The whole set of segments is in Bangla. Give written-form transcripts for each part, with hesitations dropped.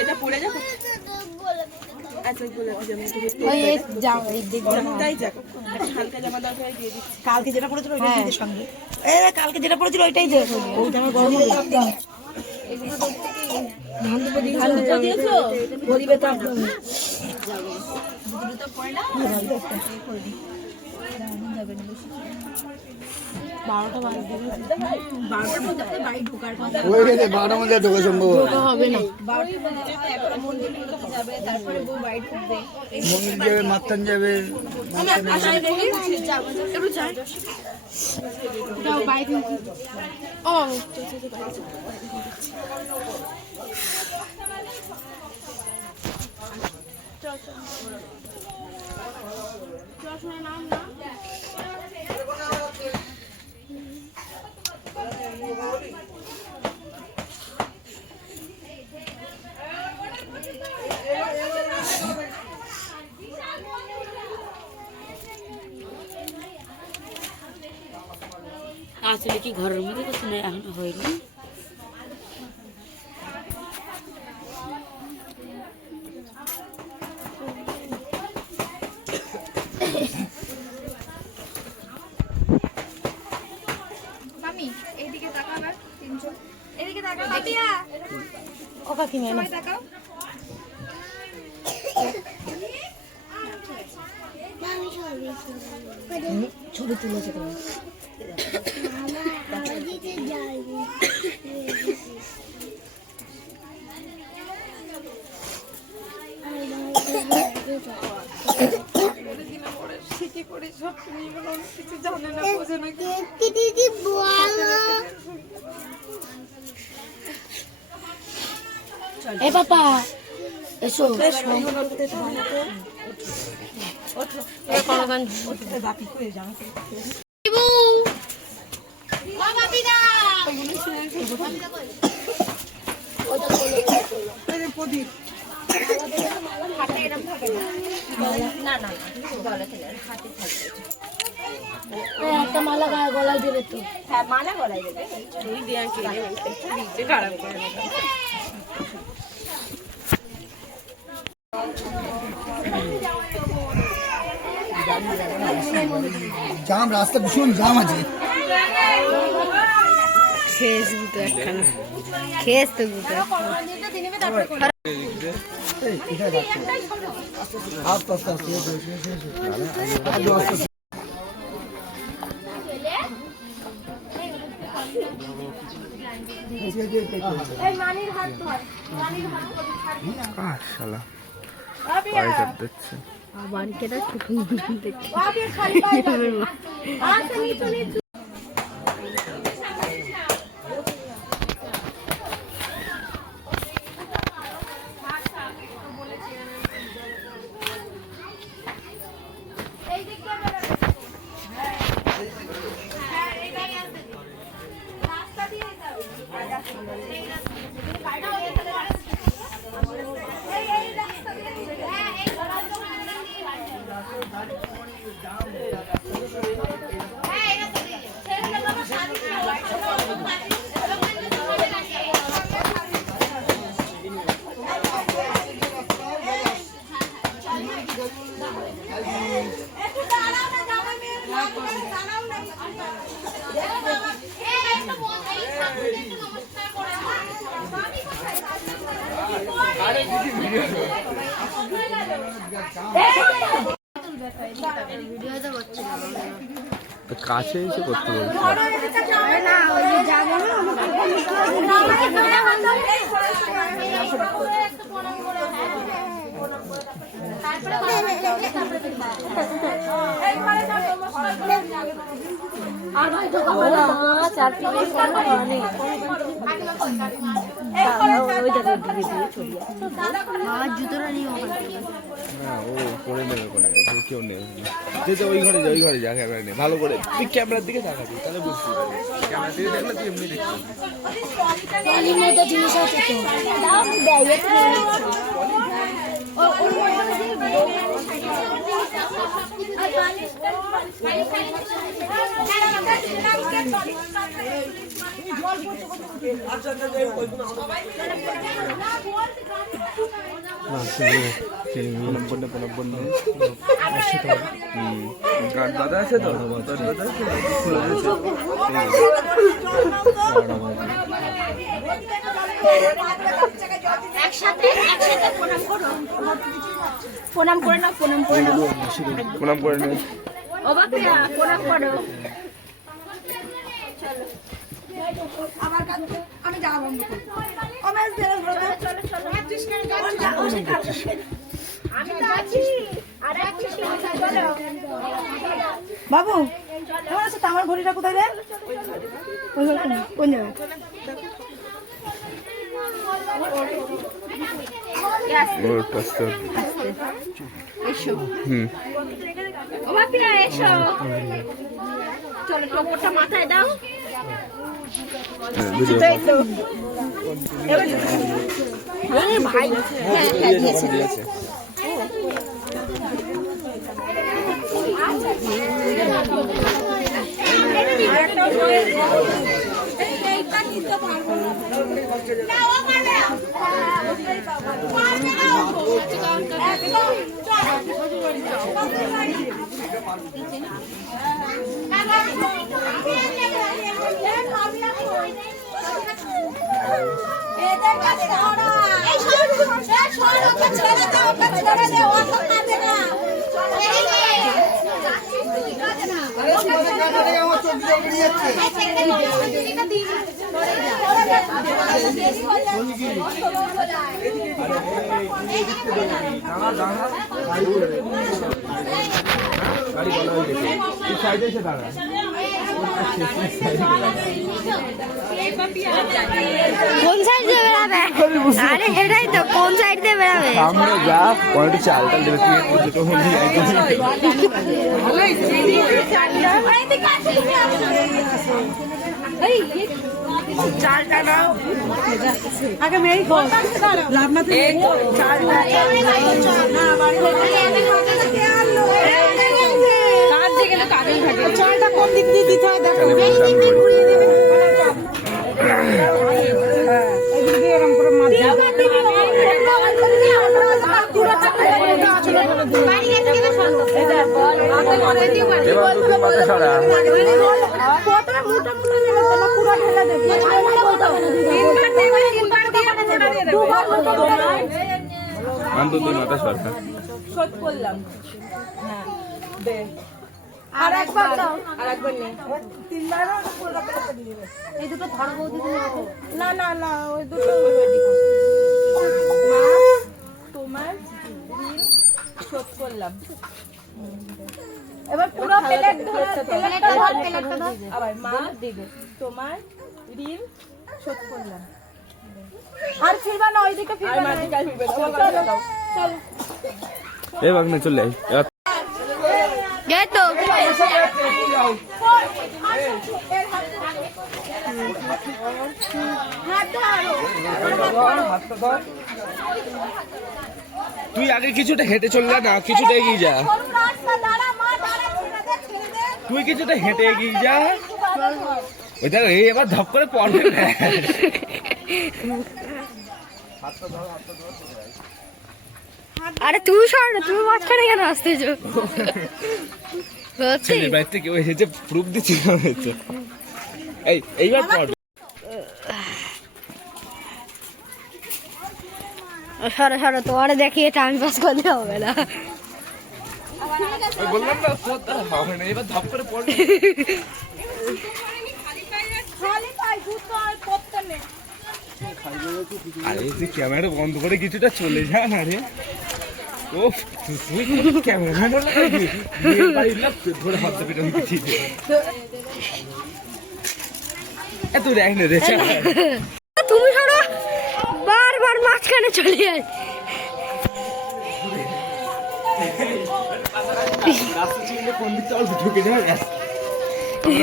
এটা পড়ে যাবো। কালকে যেটা পড়েছিল ওইটাই সঙ্গে, কালকে যেটা পড়েছিল ওইটাই দে, ওইটা আমার গরম হবে না। মাত্তান যাবে, আসলে কি ঘরের মধ্যে কিছু নেই, এখন হয়নি। ছবি তুলেছে তো পাপা এসো একটা মালা গলায় দেবে তো? হ্যাঁ, মালা গলায় দেবে। খারাপ করে জাম, রাস্তা ভীষণ জাম আছে। খেয়েছ দুটো একখানা, খেয়েছ তো দুটো। আস্তে আস্তে আস্তে বাড়িটা কাছে এসে করতে বলছি। করে নেবে কেউ নেবে ওই ঘরে যা, ওই ঘরে যা, ক্যামেরা নেই ভালো করে তুই ক্যামেরার দিকে তাকাবি, তাহলে বুঝতে পারবি। ক্যামেরার দিকে দেখলে তুই এমনি দেখতে জিনিস আছে তো গান বাজা আছে তো একসাথে প্রণাম করে নাও, প্রণাম করে নাও। প্রণাম করে নে। ও বাপিয়া প্রণাম করো। আমি যাওয়া বন্ধ করবো। বাবু কেমন আছে? আমার ঘড়িটা কোথায় রে? কোন জায়গায়? এসো ও বাপিয়া এসো, চলো টোপরটা মাথায় দাও। ভাই হ্যাঁ দিয়েছে। গাড়ি বলা হয়ে গেছে, তুই সাইডে এসে দাঁড়া। কোন সাইড দিয়ে বেরাবে? আরে এটাই তো, কোন সাইড দিয়ে বেরাবে? সামনে যা, পয়েন্টে চাল টাল দেবে, তুই দুটো হলি চালটা নাও আগে, মেয়ে লাভ না চালটা কোন দিক দিয়ে দিতে হয় দেখো। এরকম করে শোধ করলাম। হ্যাঁ দে, আর একবার দাও, আর একবার নে। তিনবারও এই দুটো ধর বৌদি। না না না, ওই দুটো তোমার ঋণ শোধ করলাম। এবার পুরো প্লেট ধর, প্লেটটা ধর, প্লেটটা ধর। আবার মা তোমার ঋণ শোধ করলাম। আর ফিরবা না, ওইদিকে আর ফিরবা না। মাটিটা ফিরবে না, ওর মাটিটা দাও। চল এ বাগনে চলে আয়। এই তো তুই আগে কিছুটা হেঁটে চললে না, কিছুটা এগিয়ে যা। তুই কিছুটা হেঁটে এগিয়ে যা। ওই দেখ, এই এবার ধপ করে পড়বে না। আরে তুমি সর না, তুমি মাঝখানে কেন আসতেছো? সত্যি ছেলের বাড়িতে কেউ এসেছে, প্রুফ দিচ্ছি হয়েছে। এইবার পড়। সরো সরো, তোমার দেখিয়ে টাইম পাস করলে হবে না। ওই বললাম না, তোর দ্বারা হবে না, এবার ধপ করে পড়বে। আরে তুই ক্যামেরা বন্ধ করে কিছুটা চলে যা না রে। ও তুই ক্যামেরা ধরে হাতে পিঠে দিচ্ছিস। তুই দেখ না রে, তুমি সরো, বারবার মাঝখানে চলে যায়। রাস্তা চিনলে কোন দিকটা অল্প ঢুকে যাবে,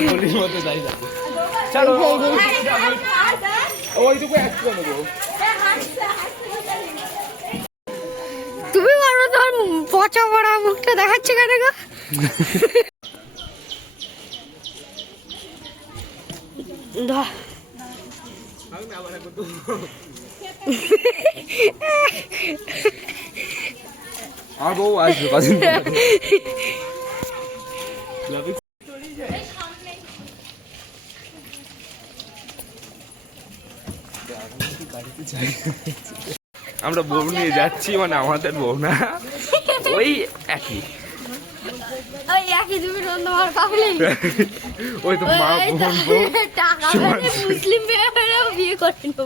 গলির মধ্যে দাঁড়িয়ে যাবে। চলো ওইটুকু এক করে দেবো। তুমি বলো, তোমার পচা পড়া মুখটা দেখাচ্ছে কেন গো? আর বউ আসবে কদিন আমরা বউ নিয়ে যাচ্ছি, মানে আমাদের বউ না, ওই একই, ওই একই তুমি তোমার পাবলি ওই তো মা বোন বউ টাকা মুসলিম মেয়েরাও বিয়ে করে নেবো।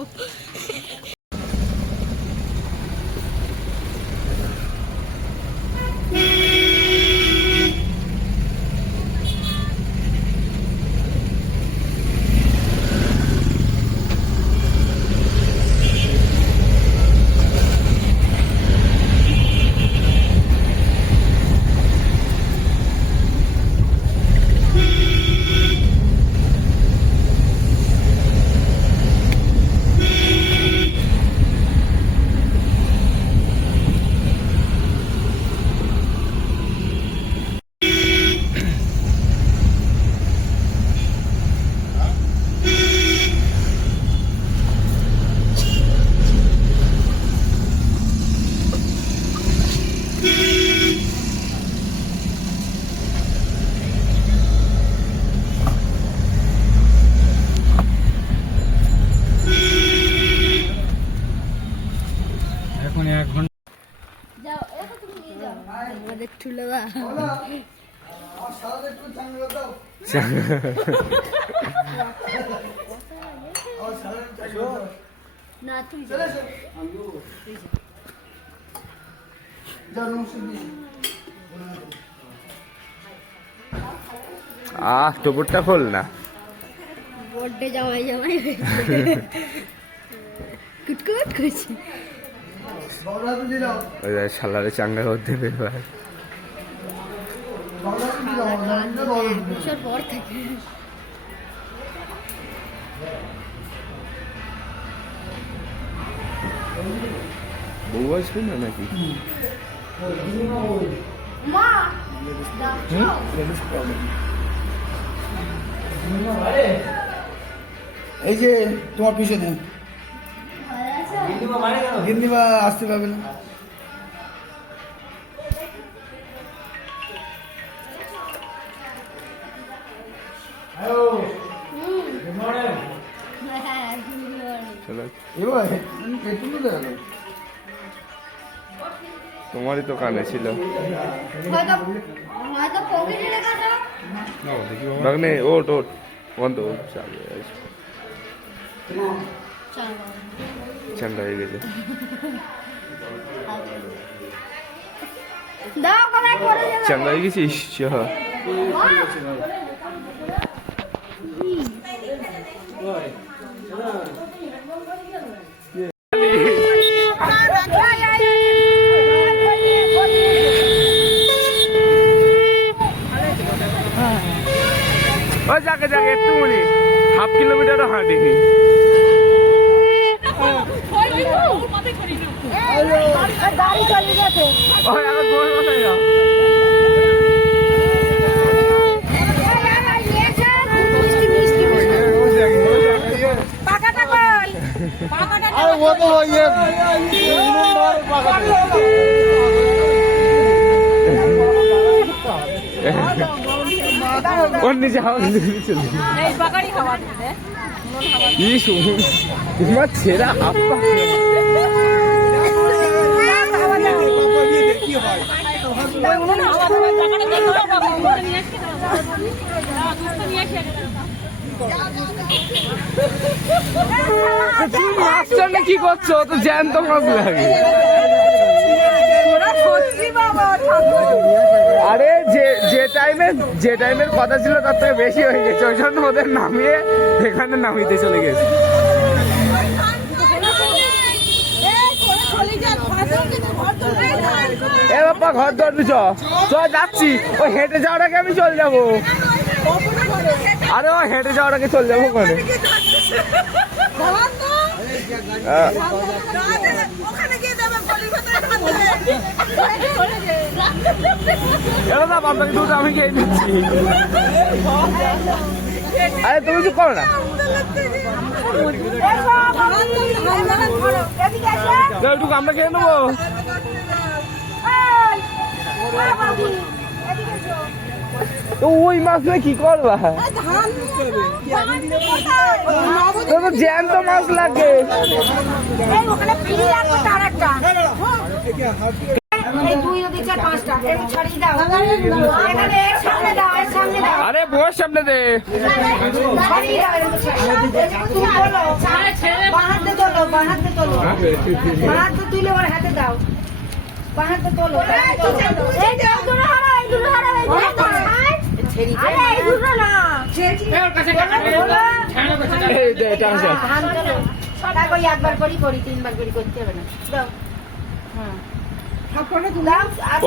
টোপরটা খোল না, বড্ডে জামাই জামাই কুটকুট করছি। শালারে চাঙ্গা করতে পেরে বছর পর থেকে বউ আসবে না নাকি? এই যে তোমার পিছনে গিন্নিমা আসতে পারবে না। তোমারই তো কানে ছিল বাগনে, ওট ওট বন্ধ ঠান্ডা হয়ে গেছে। চাঙ্গা হয়ে গেছিস? যাকে যাকে একটু মনে 1/2 কিলোমিটারও হাঁটিনি। ওর নিচে হাওয়া তোমার ছেঁড়া আপা মাছটা কি করছো? তো জ্যান্ত মাছ লাগে। আরে যে টাইমের কথা ছিল তার থেকে বেশি হয়ে গেছে, ওই জন্য ওদের নামিয়ে এখানে নামিতে চলে গেছে। এ বাপ্পা ঘর ধরবি, চ যাচ্ছি। ওই হেঁটে যাওয়ার আগে আমি চলে যাবো। আরে ও হেঁটে যাওয়ার আগে চলে যাবো ওখানে। ওখানে গিয়ে এবার না আপনাকে দুধ আমি খেয়ে দিচ্ছি। আরে তুমি কিছু করো না, একটু আমরা খেয়ে নেবো। তো ওই মাছ নিয়ে কি করবা? তো জ্যান্ত মাছ লাগে। আরে বউয়ের সামনে দে। একবার করি করি 3 বার করি করতে হবে না।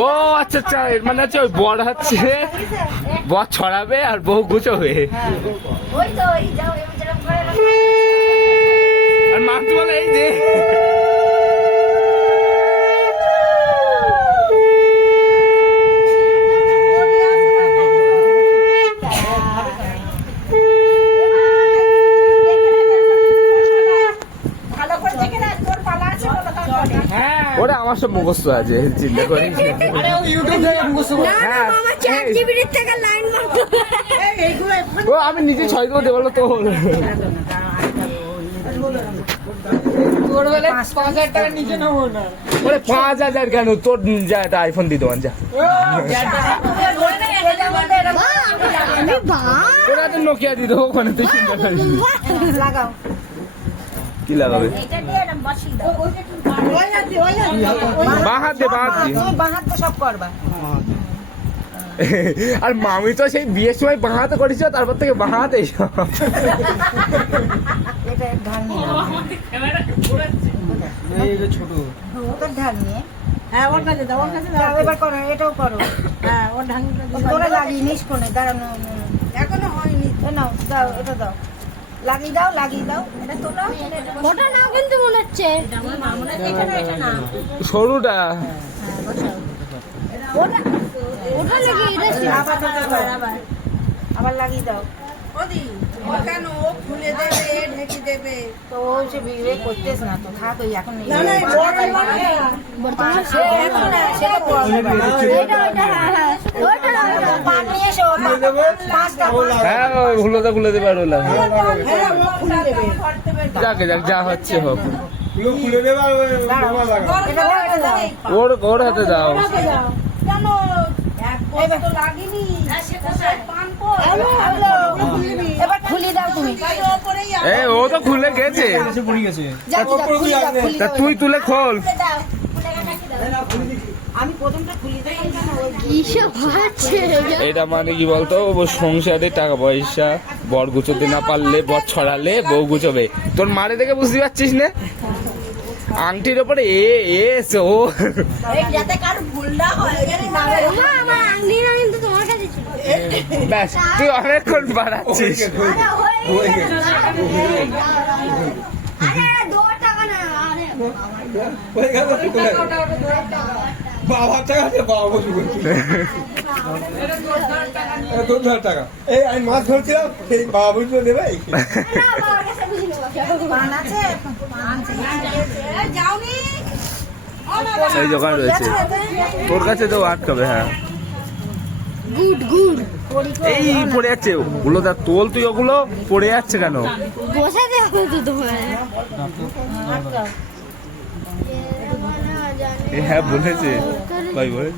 ও আচ্ছা আচ্ছা, মানে হচ্ছে ওই বর হচ্ছে বর ছড়াবে আর বউ গুছোবে। আর মাছ বলে এই যে ওরা আমার সব মুখস্থ আছে, চিন্তা করি। ও আমি নিজে 6 দেবো দেবো তো। ওরে 5,000 কেন, তোর যা একটা আইফোন দিয়ে দেওয়ান যা। ওরা তো নোকিয়া দিয়ে দেবো ওখানে, তুই চিন্তা করিস। কি লাগাবে? বাঁ হাত দে, বাঁ হাত দে। সব করবা। আর মামি তো সেই বিয়ের সময় বাঁ হাতে করেছ, তারপর থেকে বাঁ হাতে ছোট ওটার ঢাল নিয়ে। হ্যাঁ ওর কাছে দাও, ওর কাছে দাও। এবার করো, এটাও করো। হ্যাঁ ওর ঢাঙ্গিটা তোরা লাগিয়ে নিস কোনে, দাঁড়ানো এখনো হয়নি। নাও দাও, এটা দাও, লাগিয়ে দাও, লাগিয়ে দাও। এটা তো নাও, ওটা নাও কিন্তু মনে হচ্ছে এটা না সরুটা। ওটা লাগিয়ে এটা আবার লাগিয়ে দাও। কেন খুলে দেবে, ঢেকে দেবে? তো ও সে বিয়ে করতেছ না তো, থাক ওই এখন না না হ্যাঁ হুলোদা খুলে দেবে। আর ওলা যাকে যাক, যা হচ্ছে হোক। ওর হাতে দাও। এবার খুলে দাও তুমি। ও তো খুলে গেছে, তা তুই তুলে খোল। আমি প্রথমটা খুলে দেই। কিসব হচ্ছে এটা মানে কি বলতো, সংসারে টাকা পয়সা বর গুছোতে না পারলে, বর ছড়ালে বউ গুছোবে। তোর মারে দেখে বুঝতে পারছিস না? আংটির ওপরে ও যাতে কার ভুল না হয়। আমার আংটি না কিন্তু তোমার কাছে ছিল। ব্যাস, তুই অনেকক্ষণ বাড়াচ্ছিস। আরে 2 টাকা না, আরে বাবা টাকা বাবা বসে করছি টাকা। এই আমি মাছ ধরছিলাম, সেই বাবা বুঝলো দেবে। এই দোকান রয়েছে, তোর কাছে তো আটকাবে। হ্যাঁ গুড গুড এই পড়ে যাচ্ছে ওগুলো, তা তোল তুই, ওগুলো পড়ে যাচ্ছে কেন? বসাতে হবে তো তোমার। হ্যাঁ বলেছে ভাই, বলে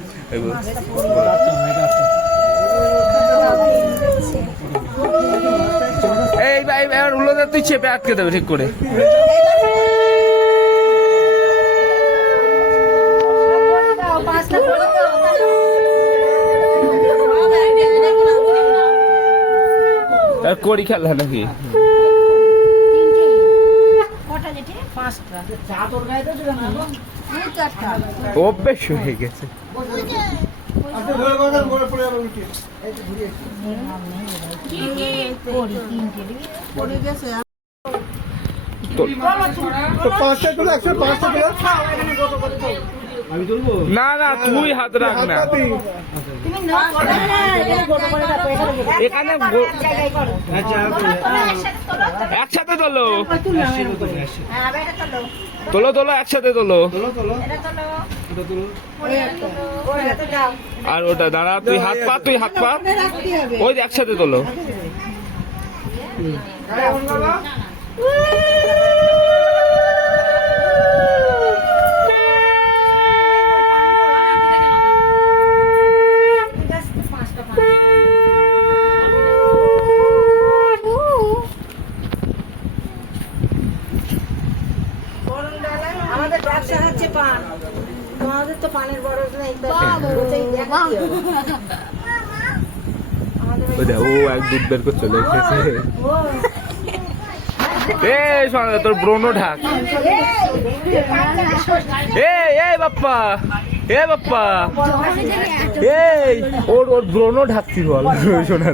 এই ভাই এবার উল্লো তুই চেপে আটকে দেবে ঠিক করে। আর করি খেলা নাকি? অভ্যেস হয়ে গেছে। পাঁচটা কিলো, 105টা কিলো। না না তুই হাত রাখ না, তুমি না করো না, এটা গোটো করে রাখো, এখানে গোটো। এখানে জায়গায় করো। একসাথে তোলো, তুললাম এর উপরে। হ্যাঁ, আবার এটা তোলো। তোলো একসাথে তোলো। এটা তোলো। ওই একটা। ওই হাতে দাও। আর ওটা দাঁড়া, তুই হাত পা রাখতে হবে। ওই যে একসাথে তোলো। আমাদের ব্যবসা হচ্ছে পান, তোমাদের তো পানের বড় নেই, ওটাই দেখা কি হবে? ওই দেখ, ও এক দুধ বের করে চলে এসেছে। এই শোনা, তোর ব্রণও ঢাক। এই বাপ্পা, এই ওর ব্রণও ঢাকছি বল। শোনা,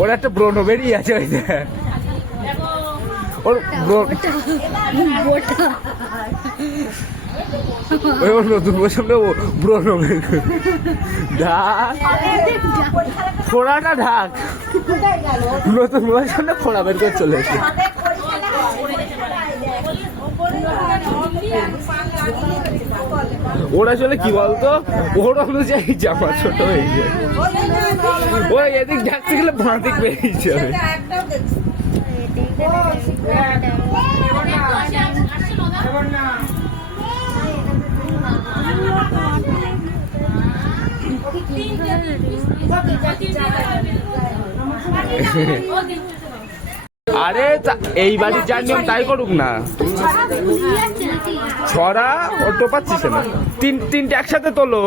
ওর একটা ব্রণ বেরিয়ে আছে, ওই দেখ ওর ওর নতুন বছর ব্রণ ঢাক, ফোড়াটা ঢাক, নতুন বছর ফোড়া বের করে চলে এসে। ওর আসলে কি বলতো, ওর অনুযায়ী জামা ছোট হয়ে যায়, ও এদিক ঢাকতে গেলে বাঁ দিক বেরিয়ে যাবে। আরে এই বাড়ির যার নিয়ম তাই করুক না, ছড়া ও টোপাচ্ছিস না। তিনটে একসাথে তোলো,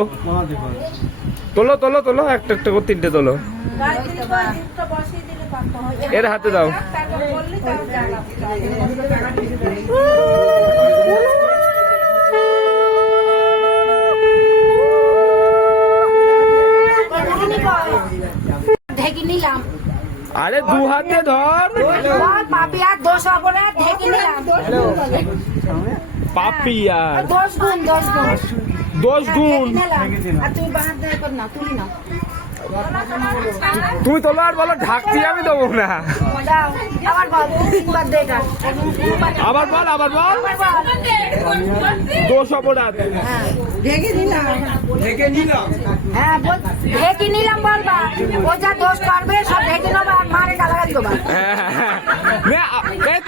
একটা একটা করে তিনটে তোলো। এর হাতে দাও। ঢেকে নিলাম। আরে দু হাতে ধর। পাপিয়া 2 করে ঢেকে নিলাম। পাপিয়া 10 গুণ 10 গুণ। আর তুমি বাহার দেয় কর না, তুলি না। তুমি তোলো আর বলো ঢাকছি, আমি দেবো না। দাও, আবার বল, 3 বার দে এটা। আবার বল 2 অপরাধ। ঢেকে নিলাম। হ্যাঁ বল, ঢেকে নিলাম বলবা। ও যা দোষ করবে সব ঢেকে নেবো আর মারে গালাগালি দেবো।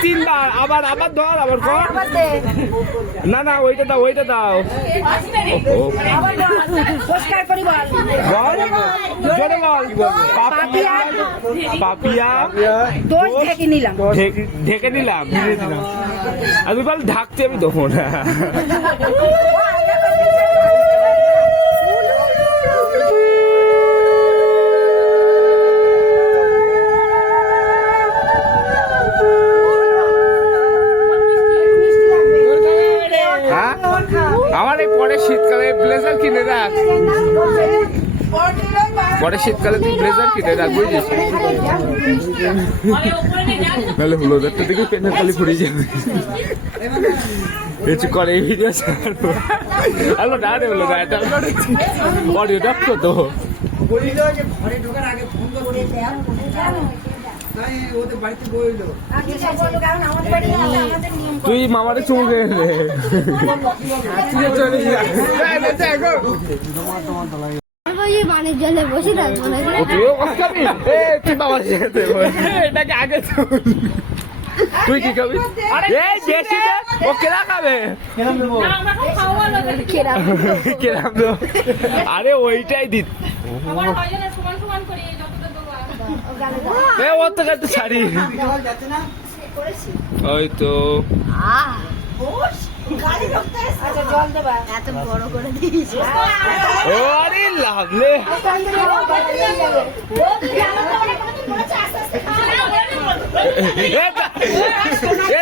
3বার। আবার ধর, আবার কর। আবার দে। না ওইটা দাও। আবার বল, পরিষ্কার করি বল। জোরে বল। পাপিয়া দোষ ঢেকে নিলাম। ঢেকে নিলাম। আর তুই বল ঢাকতে, আমি দেবো না। হ্যাঁ, আমার এই পরের শীতকালে ব্লেজার কিনে রাখ, পরের শীতকালে তুই ব্লেজার কিনে রাখ, বুঝিস? নাহলে ব্লেজারটা দেখে পেনের কালি ফুরিয়ে যাবে। কিছু করে এই ভিডিও ছাড়বো। আলো ডারে হলো না, এটা অডিও ডাক তো। তুই মামারে চুমু খেয়ে নে। পানির জলে বসে থাকবো না। এটাকে আগে তুই কি খাবি? ও কেরা খাবে? কেরাম দেবো? আরে ওইটাই দিত। ওর তো কাছে ছাড়ি। ওই তো এত বড় করে দিয়েছে। ও আরে লাভলে।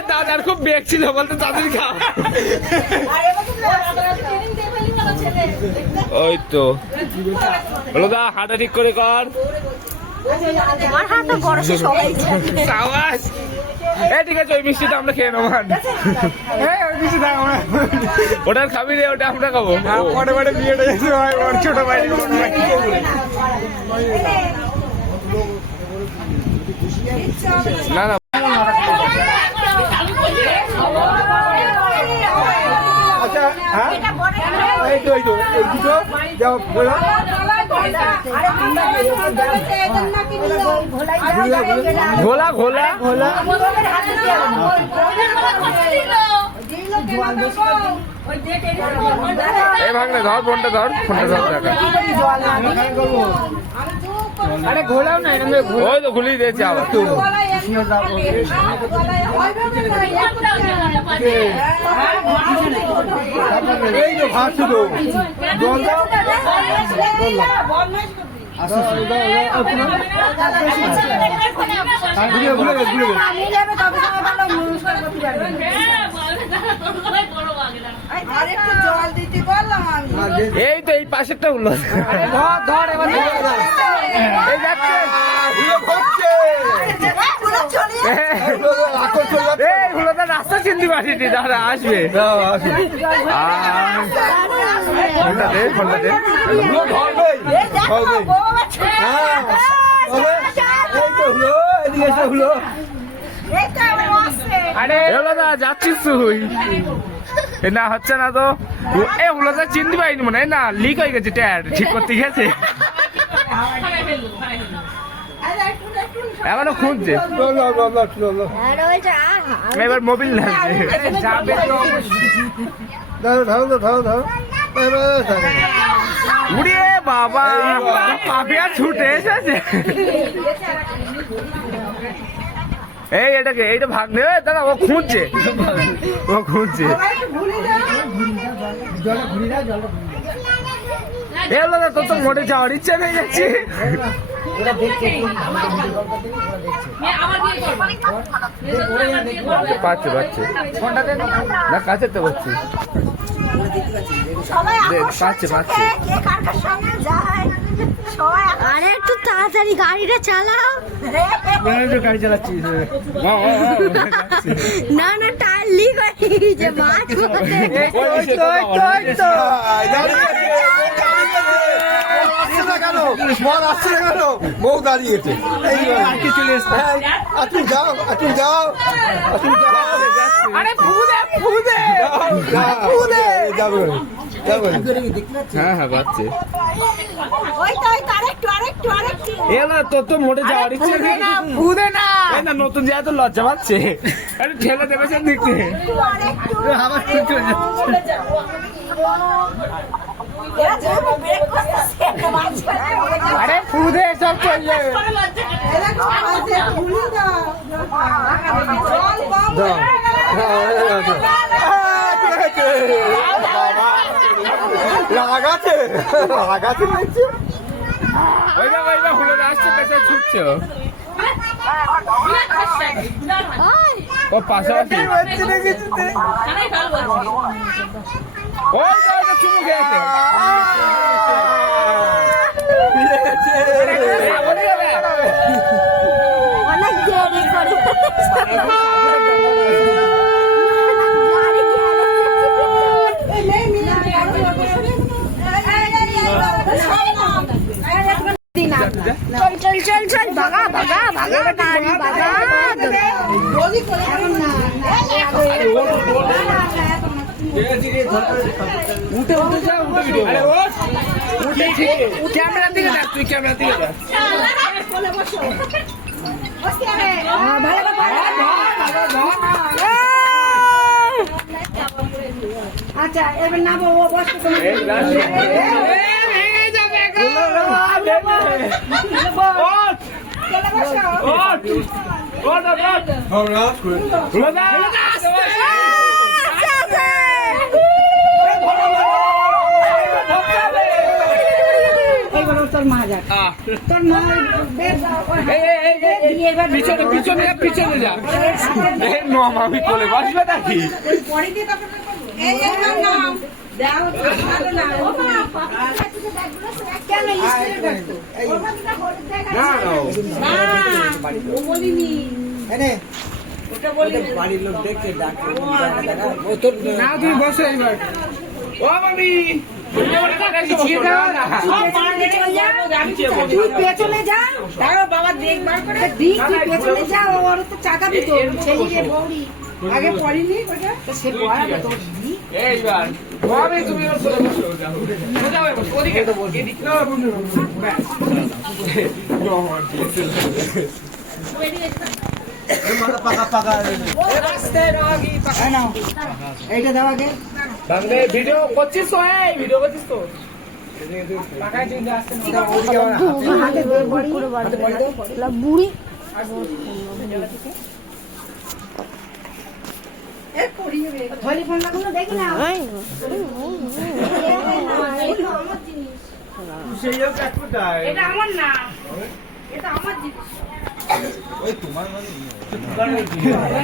দাদার খুব বেগ ছিল, বলতে তাদের খা। ওই তো বলো দা, হাঁটা ঠিক করে কর। আমার হাত বড়, সবাই সাবাস। এই ঠিক আছে ওই মিষ্টিটা আমরা খেয়ে নেবো মান। ওটার খাবি রে, ওটা আমরা খাবো। পরে পরে বিয়েটা গেছে ওর ছোট ভাই না না আচ্ছা হ্যাঁ এই তো এই দুটো যাও বলো ঘোলা ঘোলা ঘোলা এই ভাঙলে ধর ফোনটা ধর দেখা। আরে ঘোলাও না ওই তো খুলেই দিয়েছে আবার। এই তো ভাত শুধু জল দাও ভুলে গেছে এই তো এই পাশেরটা হলো। ধর এবার এই যাচ্ছে এই হলো তো রাস্তা চিনতে পারিনি, দাদা আসবে। ফোনটা দে ফোনটা দে। আরে হলোদা যাচ্ছিস তুই? এ না হচ্ছে না তো। এ হলোদা চিনতে পারিনি মনে হয়, না লিক হয়ে গেছে ট্যাড, ঠিক করতে গেছে এখনো খুঁজছে। এবার মোবিল লাগছে। উড়িয়ে বাবা পাপিয়া ছুটে এসেছে। এই এটাকে এইটা ভাগ নেবে দাদা, ও খুঁজছে ও খুঁজছে। এলো না তোর তো মোটে যাওয়ার ইচ্ছা নেই যাচ্ছে। পাচ্ছে পাচ্ছে না কাছে তো পাচ্ছি, পাচ্ছে পাচ্ছে। আরে একটু তাড়াতাড়ি গাড়িটা চালাও। গাড়ি চালাচ্ছি না না টায়ার লিক হয়ে গেছে মাছ বউ দাঁড়িয়েছে তুমি যাও তুমি যাও তুমি যাও যাবে হ্যাঁ হ্যাঁ পাচ্ছে। এলো তোর তো মোটে যাওয়ার ইচ্ছে নেই না, নতুন জায়গা তো লজ্জা পাচ্ছে। আরে ঠেলে দেবে সে দেখতে আবার আরে ফুদে সব চলছে। রাগাতে রাগাতে ওই না ওই না হুলো আসছে পেছনে ছুটছে ও পাশাপাশি। ওই তো চুমু খেয়েছে। অনেক দেরি করে চল চল চল চল ভাগা ভাগা ভাগা গাড়ি ভাগা। উঠে উঠে যা উঠে ভিডিও উঠে ক্যামেরা দিকে যা, তুই ক্যামেরা দিকে যা। আচ্ছা এবার নামো ও বসে তোর মা যা তোর মা পিছনে পিছনে পিছনে যা। আমি কোলে বসবে নাকি? বাড়ির লোক দেখছে ডাক্তার ও তো না তুমি বসো এবার ও মামি তুই পেছনে যা তারও বাবা দেখবার করে দিক তুই পেছনে যা ওর তো চাকাবি তো ছেলে বৌড়ি আগে পড়িনি ওটা তো সে পড়াবে তো এইবার মামি তুমি ওর সাথে বসো যাও সোজা হয়ে বসো ওদিকে এদিকে না বন্ধু পাকা পাকা এইটা দাও আগে বাংলা ভিডিও করছিস তো এই ভিডিও করছিস তো পাকায় চিন্তা আসছে না হাতে বড়ি বুড়ি ধলি ফোনগুলো দেখি না সেই একটু দাও এটা আমার না এটা আমার জিনিস ওই তোমার মানে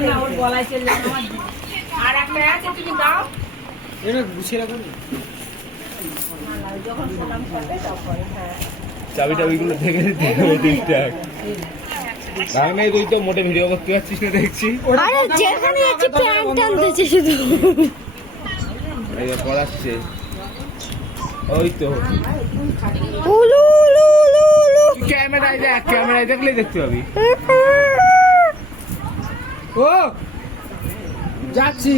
না ওর গলায় চলে আমার জিনিস আর একটা আছে তুমি দাও এটা গুছিয়ে রাখো যখন সালাম করবে তখন হ্যাঁ চাবি টাবিগুলো দেখে দিতে হবে ঠিকঠাক বাংলায় তুই তো মোটে ভিডিও করতে পারছিস না দেখছি আরে যেখানে যাচ্ছি প্যান্ট টানতেছে শুধু এই যে পড়াচ্ছে ওই তো উলু উলু উলু উলু ক্যামেরায় দেখলেই দেখতে পাবি ও যাচ্ছি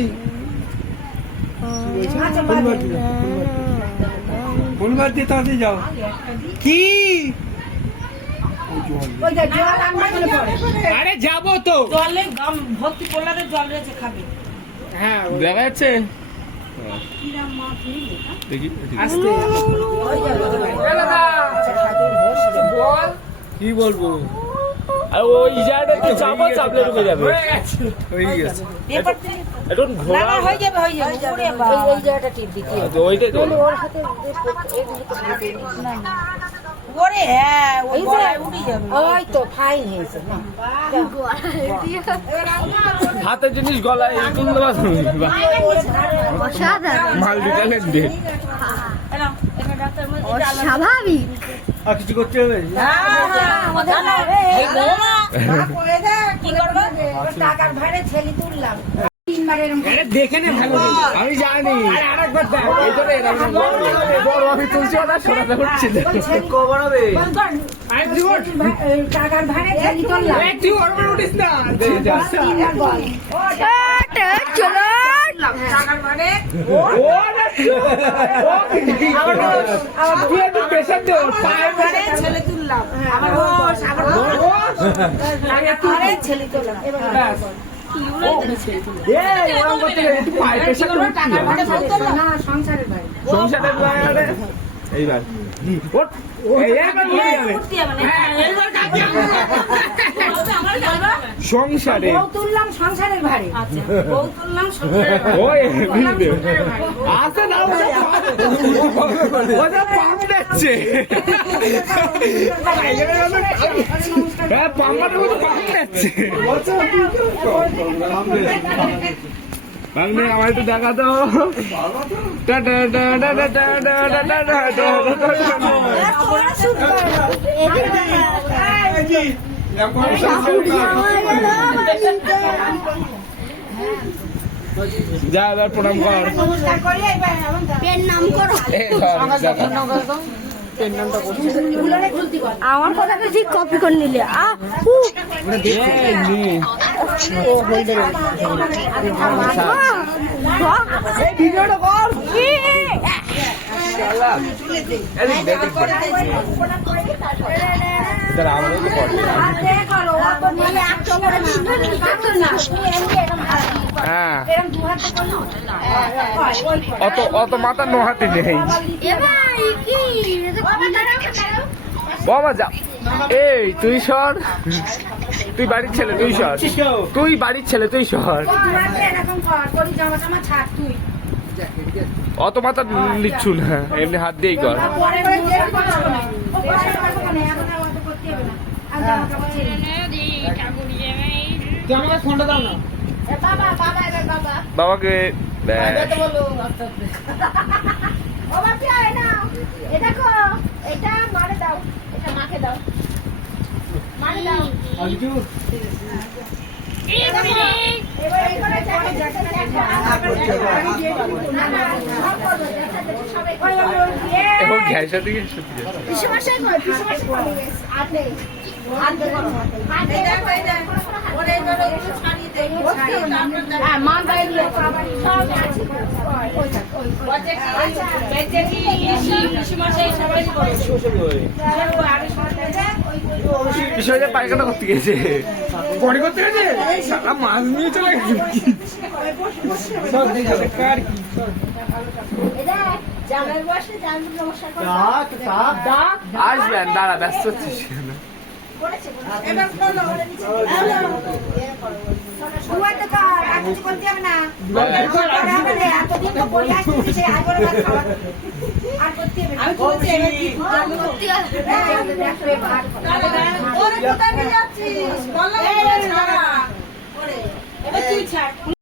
ফুলবার দিয়ে তাড়াতাড়ি যাও কি ওই যে জল আনবা করে পড়ে আরে যাবো তো জলে গাম ভর্তি করলারে জল রয়েছে খাবে হ্যাঁ দেখা যাচ্ছে দেখি আস্তে বল কি বলবো আর ওই জায়গাটা তো চাপা চাপলে ঢুকে যাবে হয়ে গেছে এখন ঘোরা হয়ে যাবে ওরে বাবা এই জায়গাটা টিপ দিতে তো ওইটাই তো ওর হাতে ওরে হ্যাঁ ওই গলায় উঠে যাবে ওই তো ফাইন হয়েছে না হাতের জিনিস গলায় তুলতে পারছো অসাধারণ মাল্টি ট্যালেন্ট অস্বাভাবিক আর কিছু করতে হবে কি করবো টাকার ভাড়ে ছেলে তুললাম তিনবার এরকম দেখে নে ভালো আমি জানি আরেকবার দেখ এই তো রে বড় আমি তুলছি ওটা সরাতে হচ্ছে না কবার হবে টাকার ভাড়ে ছেলে তুললাম তুই ওর উপরে উঠিস না তিনবার বল চলো টাকার ভাড়ে তুই একটু প্রেশার দে টাকার ভাড়ে ছেলে তুললাম আবার বস আবার বস টাকার ভাড়ে ছেলে তুললাম এবার ওরকম করতে গেলে একটু পায়ে প্রেশার দে টাকার ভাড়ে ছেলে তুললাম না সংসারের ভাড়ে সংসারের বাইরে এইবার ওঠ এইবার উঠে যাবে উঠতে হবে না এইবার কাজে আমার যাবে সংসারে বউ তুললাম সংসারের ভাড়ে আচ্ছা বউ তুললাম সংসারের ভাড়ে ওই ভিড় আসে না ওটা পাম্প দিচ্ছে হ্যাঁ পাম্পারের মতো পাম্প দিচ্ছে বাংলা আমার একটু দেখা তো যা এবার প্রণাম কর নমস্কার করি এবার এমন পেন নাম করো ফুলরে খুলতি কর আমার কথাটা ঠিক কপি করে নিলে ভিডিওটা কর আমারও তো করে হাতে করো অত নিলে একটা করে কাটো না হ্যাঁ এরকম দু হাতে করো অত অত মাথা নোহাতে নেই এবার কি বাবা যা এই তুই সর তুই বাড়ির ছেলে তুই সর তুই বাড়ির ছেলে তুই সর দু হাতে এরকম কর করি জামা জামা ছাড় তুই অত মাথা নিচ্ছু না এমনি হাত দিয়েই কর পরে করে যেরকম করছো না ও বসে পারবো না এখন আর অত করতে হবে না আর জামা কাপড় ছেড়ে তুই আমাকে ফোনটা দাও না বাবা বাবা এবার বাবা বাবাকে বলো আস্তে আস্তে ও বাপি আয় না এ দেখো এটা মারে দাও এটা মাকে দাও মারে দাও আজু এখন গ্যাসের দিকে সত্যি বিষয়টা পায়খানা করতে গেছে পরে করতে গেছে সারা মাছ নিয়ে চলে গেছে সব দেখে কার কি আসবেন দাঁড়া ব্যস্ত হচ্ছিস কেন? আর